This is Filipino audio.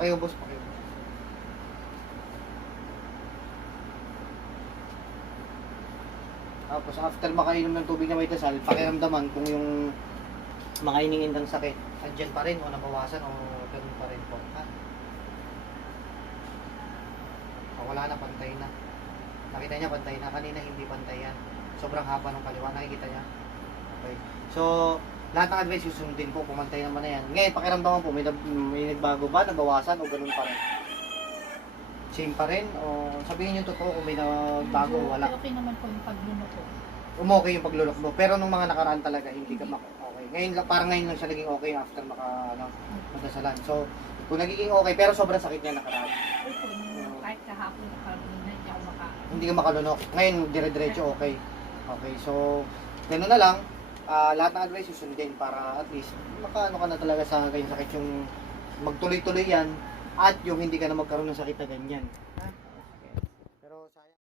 Pakiubos, pakiubos. Tapos after makainom ng tubig na may dasal, pakiramdaman kung yung mga iningindang sakit, andyan pa rin o nabawasan o ganun pa rin po. Ha? Wala na, pantay na. Nakita niya, pantay na. Kanina hindi pantay yan. Sobrang haba ng kaliwa. Nakikita niya? Okay. So, lahat ng advice susundin po. Pumantay naman na yan. Ngayon, pakiramdaman po, may nagbago ba? Nabawasan o ganun pa rin? Same pa rin? O sabihin niyo totoo kung may nagbago o wala? Okay naman po yung paglunok ko. Okay yung paglulok mo. Pero nung mga nakaraan talaga, hindi ka okay. Ngayon, parang ngayon lang siya naging okay after magdasalan. So, kung nagiging okay, pero sobrang sakit niya nakaraan. Opo, kahit kahapon na kanina, hindi ako Hindi ka makalunok. Ngayon, dire-diretso okay. Okay, so, gano'n na lang. Lahat ng advice susundin para at least makaano ka na talaga sa ganyan sakit yung magtuloy-tuloy yan at yung hindi ka na magkaroon ng sakit na ganyan. Ha?